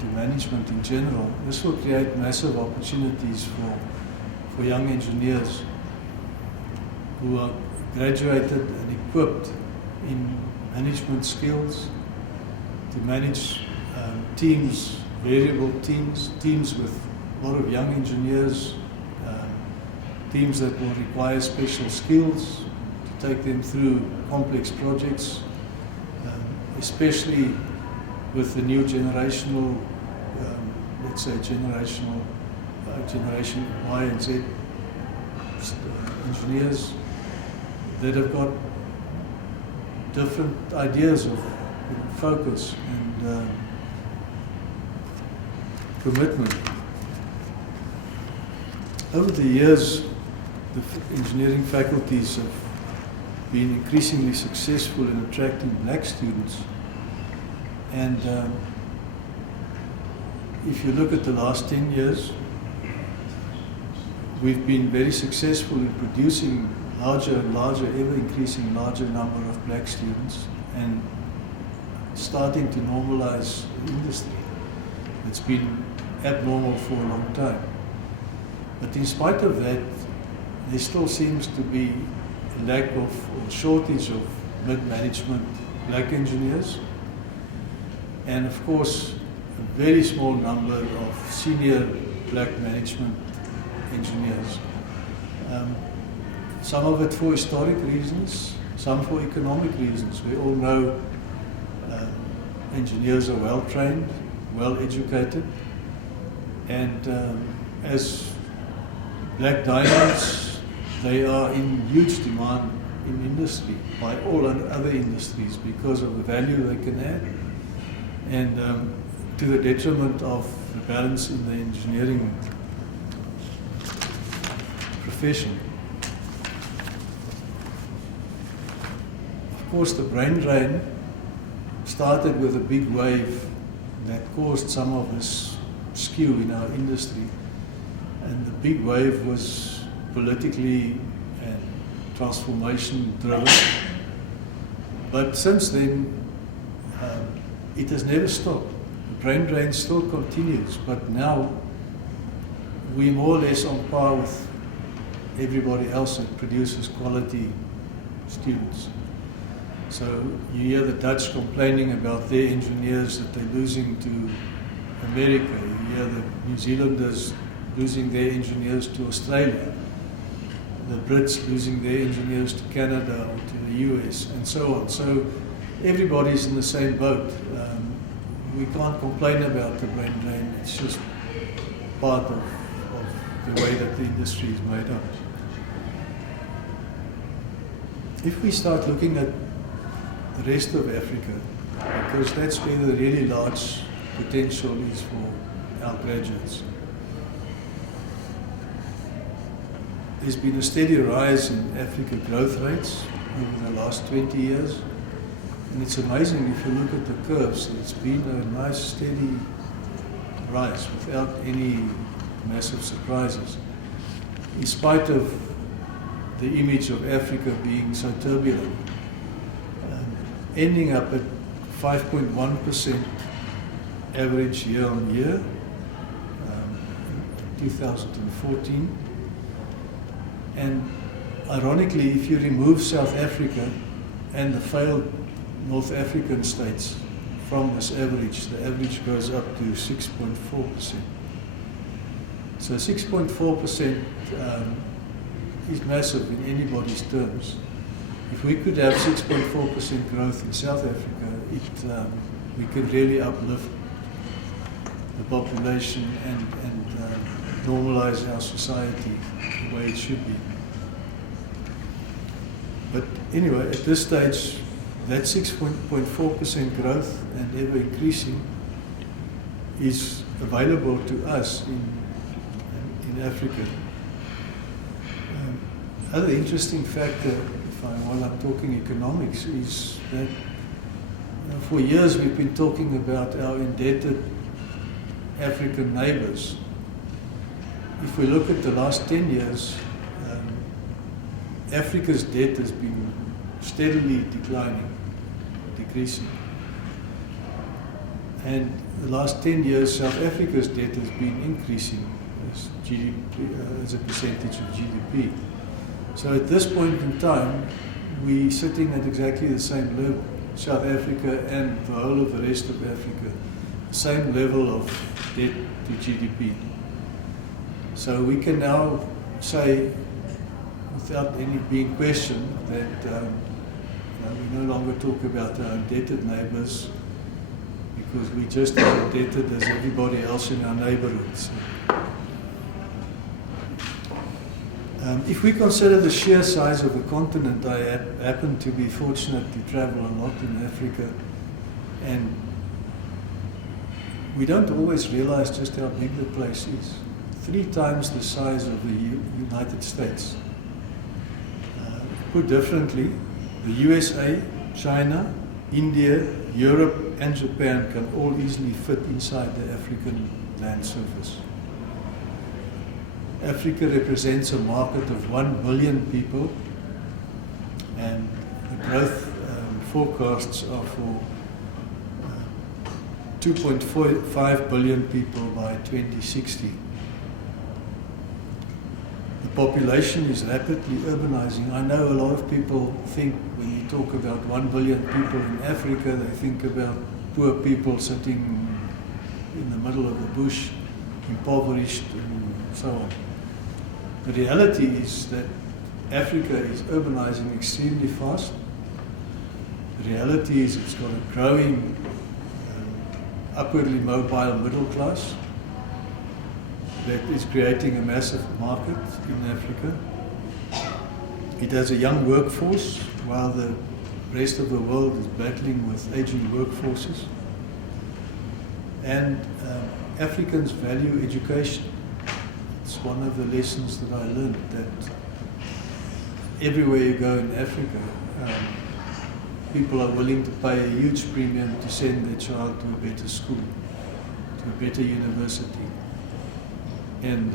to management in general. This will create massive opportunities for young engineers who are graduated and equipped in management skills to manage teams, variable teams with a lot of young engineers, teams that will require special skills to take them through complex projects, especially with the new generational, let's say generation Y and Z engineers that have got different ideas of focus and commitment. Over the years, the engineering faculties have been increasingly successful in attracting black students. And if you look at the last 10 years, we've been very successful in producing larger and larger, ever increasing larger number of black students and starting to normalize the industry. It's been abnormal for a long time. But in spite of that, there still seems to be a lack of or shortage of mid-management black engineers, and of course a very small number of senior black management engineers. Some of it for historic reasons, some for economic reasons. We all know engineers are well trained, well educated, and as black diamonds, they are in huge demand in industry by all other industries because of the value they can add, and to the detriment of the balance in the engineering profession. Of course, the brain drain started with a big wave that caused some of this skew in our industry. And the big wave was politically and transformation driven. But since then, it has never stopped. The brain drain still continues, but now we're more or less on par with everybody else that produces quality students. So you hear the Dutch complaining about their engineers that they're losing to America. You hear the New Zealanders losing their engineers to Australia, the Brits losing their engineers to Canada or to the US, and so on. So everybody's in the same boat. We can't complain about the brain drain. It's just part of the way that the industry is made up. If we start looking at the rest of Africa, because that's where the really large potential is for our graduates. There's been a steady rise in Africa growth rates over the last 20 years. And it's amazing if you look at the curves, it's been a nice steady rise without any massive surprises. In spite of the image of Africa being so turbulent, ending up at 5.1% average year on year, 2014. And ironically, if you remove South Africa and the failed North African states from this average, the average goes up to 6.4%. So 6.4% is massive in anybody's terms. If we could have 6.4% growth in South Africa, we could really uplift the population and normalize our society the way it should be. But anyway, at this stage, that 6.4% growth and ever increasing is available to us in Africa. Other interesting factor, while I'm talking economics, is that for years we've been talking about our indebted African neighbors. If we look at the last 10 years, Africa's debt has been steadily decreasing. And the last 10 years, South Africa's debt has been increasing as GDP, as a percentage of GDP. So at this point in time, we're sitting at exactly the same level, South Africa and the whole of the rest of Africa, the same level of debt to GDP. So we can now say, without any being questioned, that we no longer talk about our indebted neighbors, because we just as indebted as everybody else in our neighborhoods. If we consider the sheer size of the continent, I happen to be fortunate to travel a lot in Africa, and we don't always realize just how big the place is. 3 times the size of the United States. Put differently, the USA, China, India, Europe, and Japan can all easily fit inside the African land surface. Africa represents a market of 1 billion people, and the growth forecasts are for 2.5 billion people by 2060. The population is rapidly urbanizing. I know a lot of people think when you talk about 1 billion people in Africa, they think about poor people sitting in the middle of the bush, impoverished and so on. The reality is that Africa is urbanizing extremely fast. The reality is it's got a growing, upwardly mobile middle class that is creating a massive market in Africa. It has a young workforce, while the rest of the world is battling with aging workforces. And Africans value education. It's one of the lessons that I learned, that everywhere you go in Africa, people are willing to pay a huge premium to send their child to a better school, to a better university. And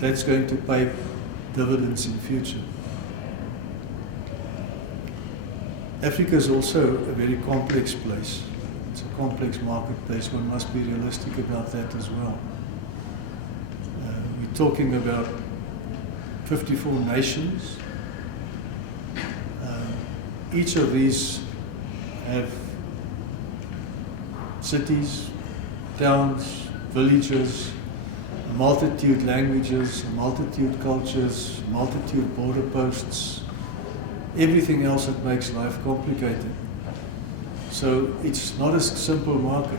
that's going to pay dividends in the future. Africa is also a very complex place. It's a complex marketplace. One must be realistic about that as well. We're talking about 54 nations. Each of these have cities, towns, villages, a multitude languages, a multitude cultures, a multitude border posts, everything else that makes life complicated. So it's not a simple market.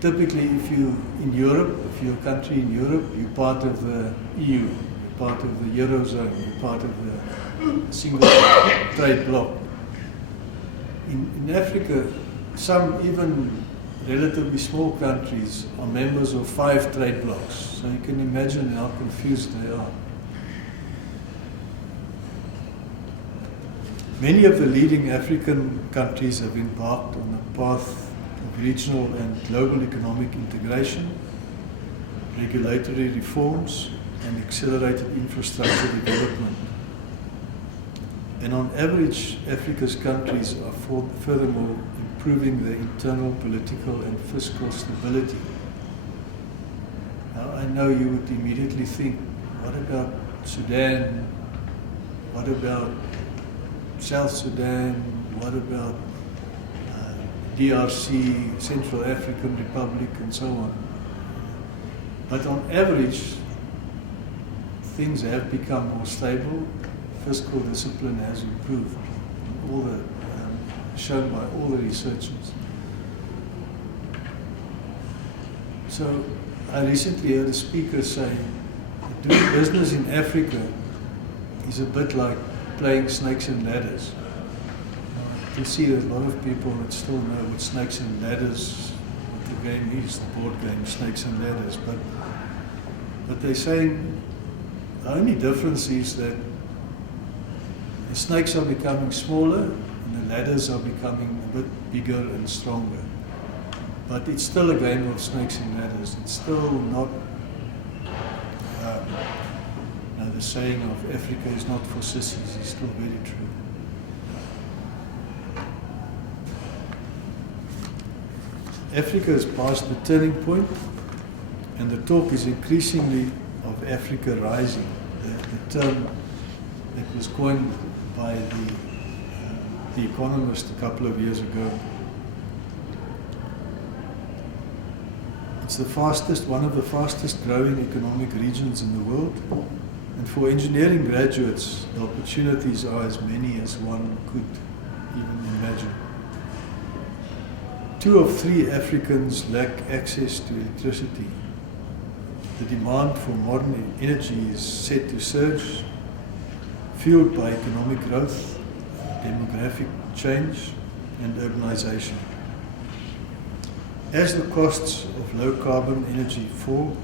Typically, if you're in Europe, if you're a country in Europe, you're part of the EU, you're part of the Eurozone, you're part of the single trade bloc. In Africa, some even relatively small countries are members of 5 trade blocs, so you can imagine how confused they are. Many of the leading African countries have embarked on a path of regional and global economic integration, regulatory reforms, and accelerated infrastructure development. And on average, Africa's countries are furthermore improving their internal political and fiscal stability. Now, I know you would immediately think, what about Sudan? What about South Sudan? What about DRC, Central African Republic, and so on? But on average, things have become more stable. Fiscal discipline has improved, shown by all the researchers. So I recently heard a speaker say that doing business in Africa is a bit like playing snakes and ladders. You can see there's a lot of people that still know what snakes and ladders, what the game is, the board game, Snakes and Ladders. But they're saying the only difference is that the snakes are becoming smaller and the ladders are becoming a bit bigger and stronger. But it's still a game of snakes and ladders. It's still not the saying of Africa is not for sissies is still very true. Africa has passed the turning point, and the talk is increasingly of Africa rising. The term that was coined by the Economist a couple of years ago. It's one of the fastest growing economic regions in the world. And for engineering graduates, the opportunities are as many as one could even imagine. 2 of 3 Africans lack access to electricity. The demand for modern energy is set to surge, fueled by economic growth, demographic change, and urbanization. As the costs of low-carbon energy fall,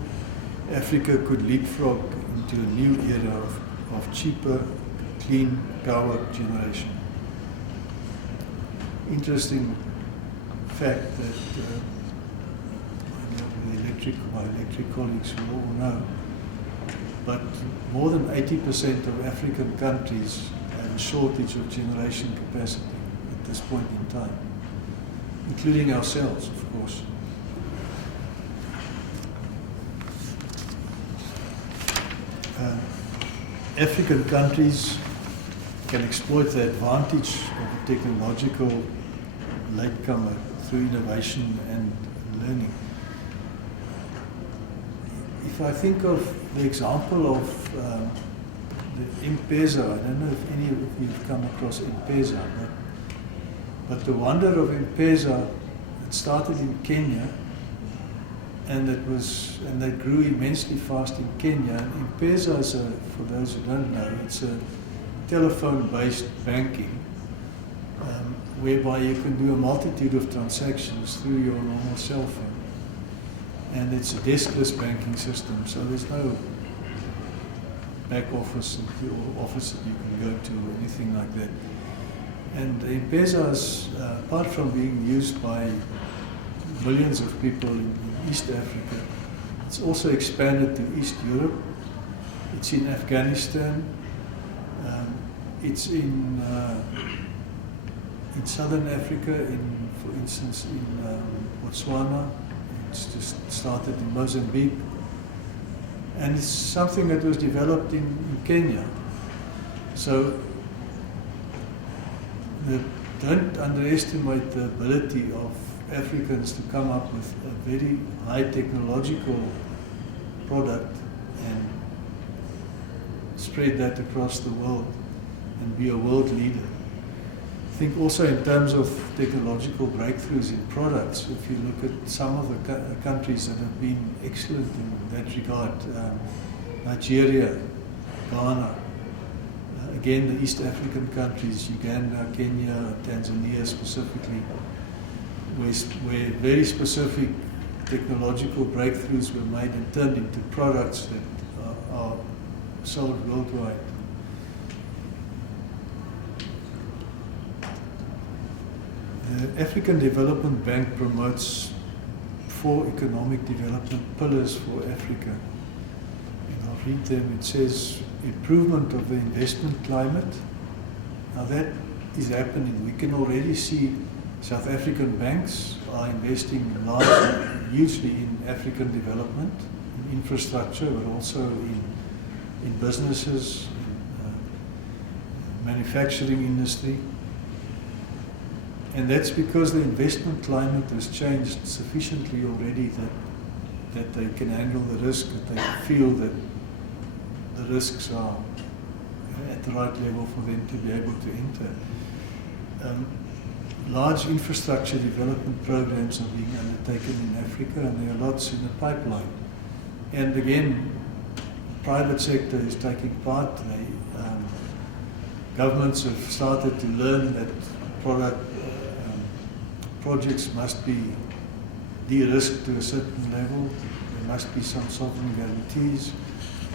Africa could leapfrog into a new era of cheaper, clean power generation. Interesting fact that my electric colleagues will all know, but more than 80% of African countries have a shortage of generation capacity at this point in time, including ourselves, of course. African countries can exploit the advantage of a technological latecomer through innovation and learning. If I think of the example of the M-Pesa, I don't know if any of you have come across M-Pesa, but the wonder of M-Pesa, it started in Kenya, and they grew immensely fast in Kenya. And M-Pesa is for those who don't know, it's a telephone-based banking whereby you can do a multitude of transactions through your normal cell phone. And it's a deskless banking system, so there's no back office or office that you can go to or anything like that. And M-Pesa is, apart from being used by millions of people in East Africa, it's also expanded to East Europe. It's in Afghanistan. It's in Southern Africa, for instance, in Botswana. It's just started in Mozambique. And it's something that was developed in Kenya. So don't underestimate the ability of Africans to come up with a very high technological product and spread that across the world and be a world leader. I think also in terms of technological breakthroughs in products, if you look at some of the countries that have been excellent in that regard, Nigeria, Ghana, again the East African countries, Uganda, Kenya, Tanzania specifically, where very specific technological breakthroughs were made and turned into products that are sold worldwide. The African Development Bank promotes 4 economic development pillars for Africa. And I'll read them. It says, improvement of the investment climate. Now that is happening. We can already see South African banks are investing hugely in African development, in infrastructure, but also in businesses, in manufacturing industry. And that's because the investment climate has changed sufficiently already that they can handle the risk, that they feel that the risks are at the right level for them to be able to enter. Large infrastructure development programs are being undertaken in Africa, and there are lots in the pipeline. And again, the private sector is taking part. Governments have started to learn that projects must be de-risked to a certain level. There must be some sovereign guarantees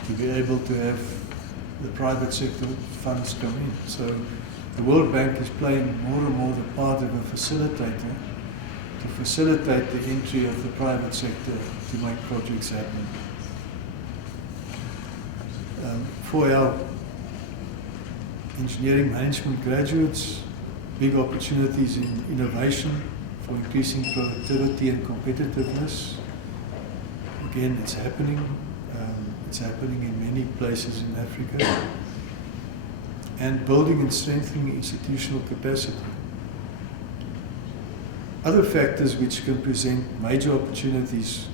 to be able to have the private sector funds come in. So the World Bank is playing more and more the part of a facilitator to facilitate the entry of the private sector to make projects happen. For our engineering management graduates, big opportunities in innovation for increasing productivity and competitiveness. Again, it's happening. It's happening in many places in Africa. And building and strengthening institutional capacity. Other factors which can present major opportunities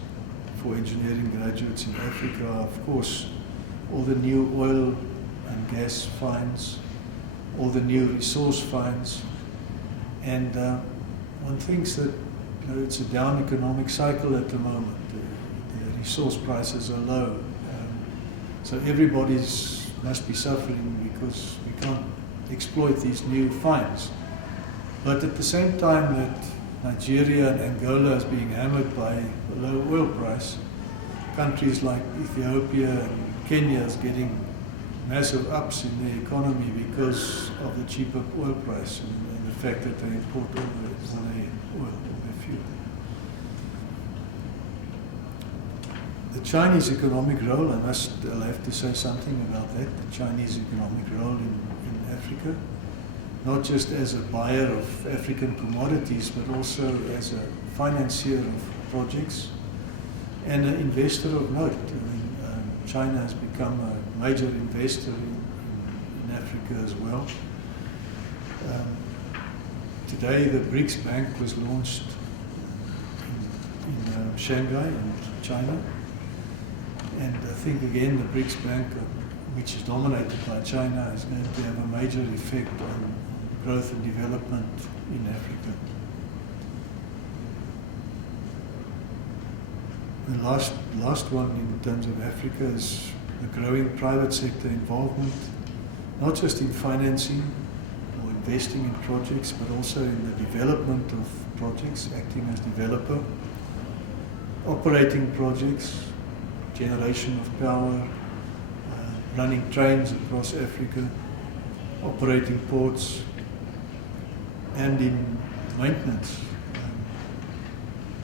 for engineering graduates in Africa are, of course, all the new oil and gas finds, all the new resource finds, and one thinks that it's a down economic cycle at the moment. The resource prices are low, so everybody must be suffering because we can't exploit these new finds. But at the same time that Nigeria and Angola is being hammered by a low oil price, countries like Ethiopia and Kenya is getting massive ups in their economy because of the cheaper oil price and the fact that they import all their oil, all their fuel. The Chinese economic role, I'll have to say something about that, the Chinese economic role in Africa, not just as a buyer of African commodities, but also as a financier of projects and an investor of note. China has become a major investor in Africa as well. Today, the BRICS Bank was launched in Shanghai, in China. And I think, again, the BRICS Bank, which is dominated by China, is going to have a major effect on growth and development in Africa. The last one in terms of Africa is the growing private sector involvement, not just in financing or investing in projects, but also in the development of projects, acting as developer, operating projects, generation of power, running trains across Africa, operating ports, and in maintenance,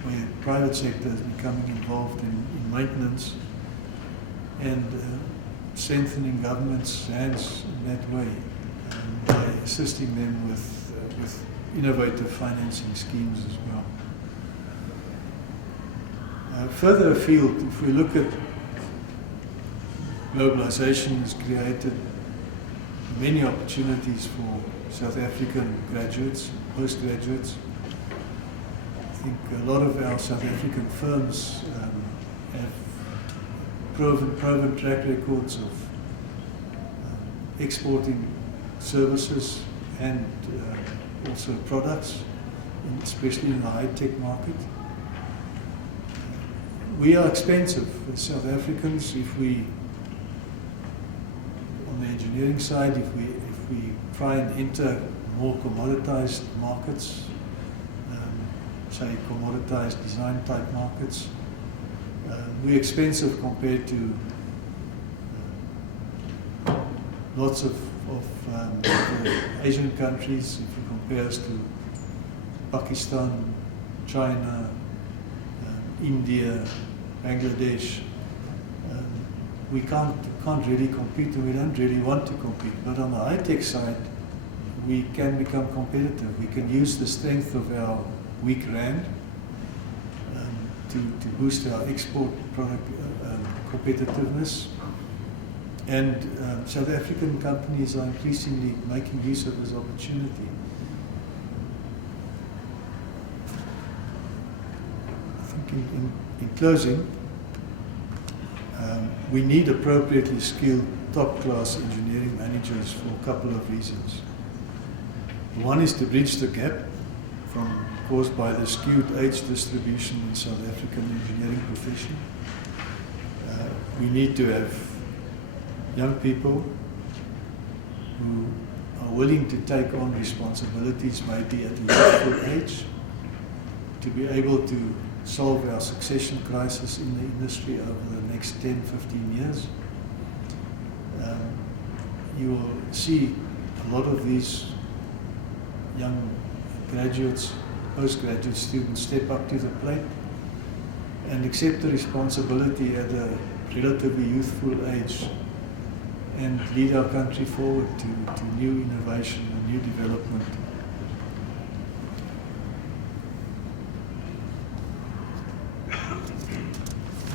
where the private sector is becoming involved in maintenance and strengthening government's hands in that way, by assisting them with innovative financing schemes as well. Further afield, if we look at globalization, has created many opportunities for South African graduates, postgraduates. I think a lot of our South African firms have proven track records of exporting services and also products, especially in the high-tech market. We are expensive as South Africans if we, on the engineering side, if we try and enter more commoditized markets, say commoditized design type markets, we're expensive compared to lots of Asian countries. If you compare us to Pakistan, China, India, Bangladesh, we can't really compete, and we don't really want to compete. But on the high-tech side, we can become competitive. We can use the strength of our weak rand to boost our export product competitiveness. And South African companies are increasingly making use of this opportunity. I think in closing, we need appropriately skilled top-class engineering managers for a couple of reasons. One is to bridge the gap caused by the skewed age distribution in South African engineering profession. We need to have young people who are willing to take on responsibilities maybe at a youthful age, to be able to solve our succession crisis in the industry over the next 10, 15 years. You will see a lot of these young graduates, postgraduate students step up to the plate and accept the responsibility at a relatively youthful age and lead our country forward to new innovation and new development.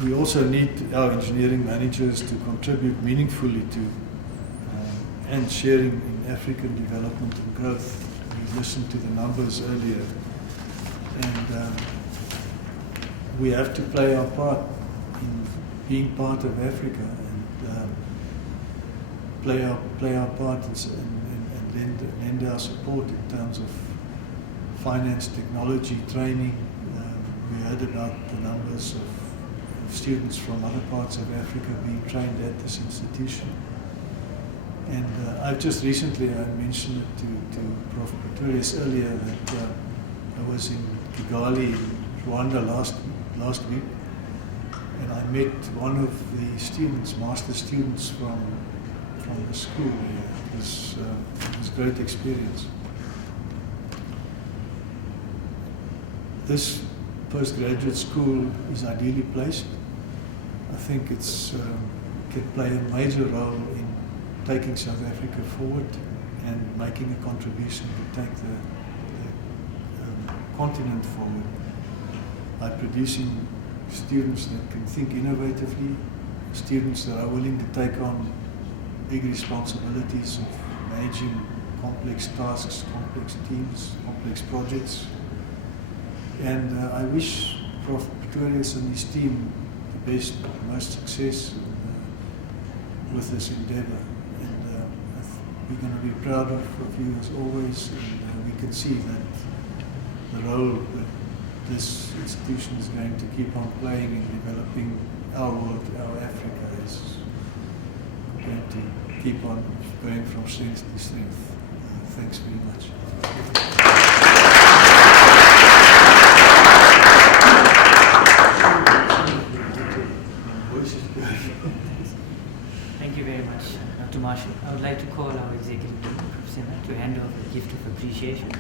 We also need our engineering managers to contribute meaningfully to and sharing in African development and growth. We listened to the numbers earlier, and we have to play our part in being part of Africa and play our part and lend our support in terms of finance, technology, training. We heard about the numbers of students from other parts of Africa being trained at this institution. And I've just recently, I mentioned it to Prof. Pretorius earlier, that I was in Kigali, Rwanda last week, and I met one of the students, master students from the school here. It was a great experience. This postgraduate school is ideally placed. I think it's can play a major role in taking South Africa forward and making a contribution to take the continent forward by producing students that can think innovatively, students that are willing to take on big responsibilities of managing complex tasks, complex teams, complex projects. And I wish Prof. Pretorius and his team the best, most success with this endeavor. We're going to be proud of you as always, and we can see that the role that this institution is going to keep on playing in developing our world, our Africa, is going to keep on going from strength to strength. Thanks very much. Thank you very much, Dr. Marshall. I would like to call our executive director to hand over a gift of appreciation.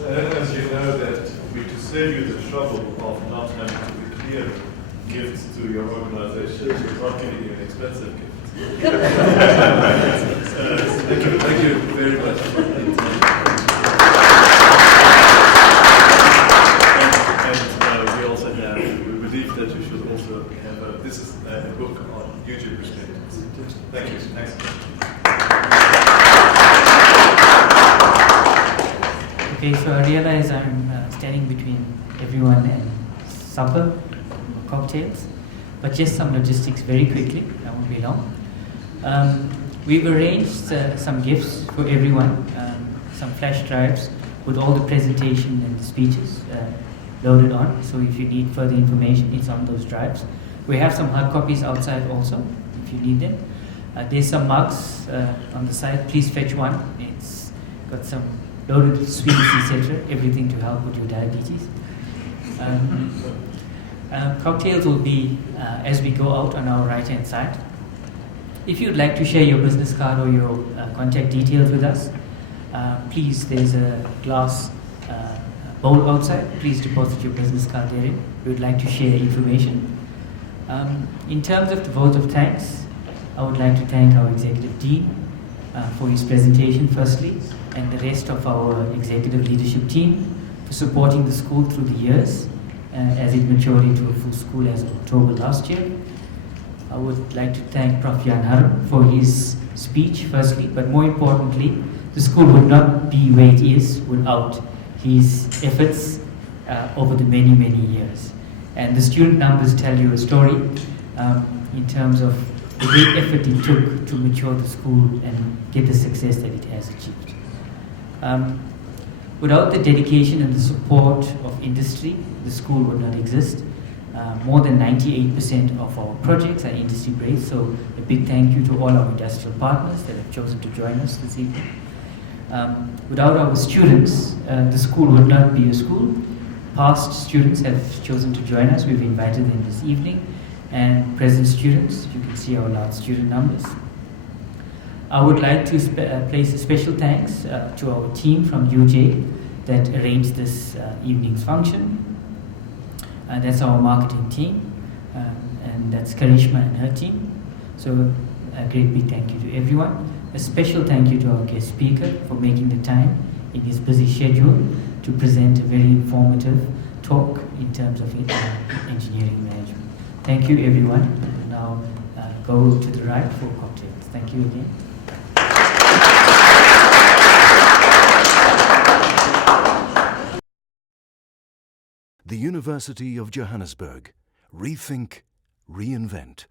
As you know, that to save you the trouble of not having to declare gifts to your organization, we're not giving you an expensive gift. Thank you very much. And we also have, we believe that you should also have this is a book on YouTube perspectives. Thank you. Thanks. Okay, so I realize I'm standing between everyone and supper, or cocktails, but just some logistics very quickly, that won't be long. We've arranged some gifts for everyone, some flash drives with all the presentation and the speeches loaded on, so if you need further information, it's on those drives. We have some hard copies outside also, if you need them. There's some mugs on the side, please fetch one. It's got some loaded sweets, etc., everything to help with your diabetes. Cocktails will be as we go out on our right-hand side. If you'd like to share your business card or your contact details with us, please, there's a glass bowl outside. Please deposit your business card therein. We would like to share information. In terms of the vote of thanks, I would like to thank our Executive Dean for his presentation firstly, and the rest of our executive leadership team for supporting the school through the years as it matured into a full school as of October last year. I would like to thank Prof. Jan Harm for his speech firstly, but more importantly, the school would not be where it is without his efforts over the many, many years. And the student numbers tell you a story in terms of the great effort it took to mature the school and get the success that it has achieved. Without the dedication and the support of industry, the school would not exist. More than 98% of our projects are industry-based, so a big thank you to all our industrial partners that have chosen to join us this evening. Without our students, the school would not be a school. past students have chosen to join us. We've invited them this evening. And present students, you can see our large student numbers. I would like to place a special thanks to our team from UJ that arranged this evening's function. That's our marketing team, and that's Karishma and her team. So a great big thank you to everyone. A special thank you to our guest speaker for making the time in his busy schedule to present a very informative talk in terms of engineering management. Thank you everyone. And now go to the right for cocktails. Thank you again. The University of Johannesburg. Rethink, reinvent.